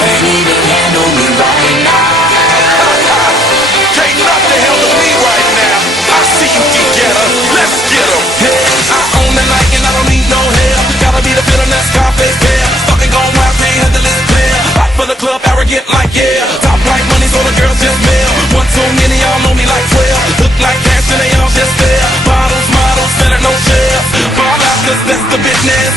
can't even handle me right now. Can't nothing handle me right now. I see you get getter, let's get 'em. Hey, I own the night and I don't need no help. Gotta be the feeling that's Scarface pair. Stuck and gone wild, can't handle this player. Hot for the club, arrogant like yeah. Top like money, so the girls just mail. One too many, y'all know me like 12. Look like cash and they all just there. Bottles, models, better no shares. Fall out, cause that's the business.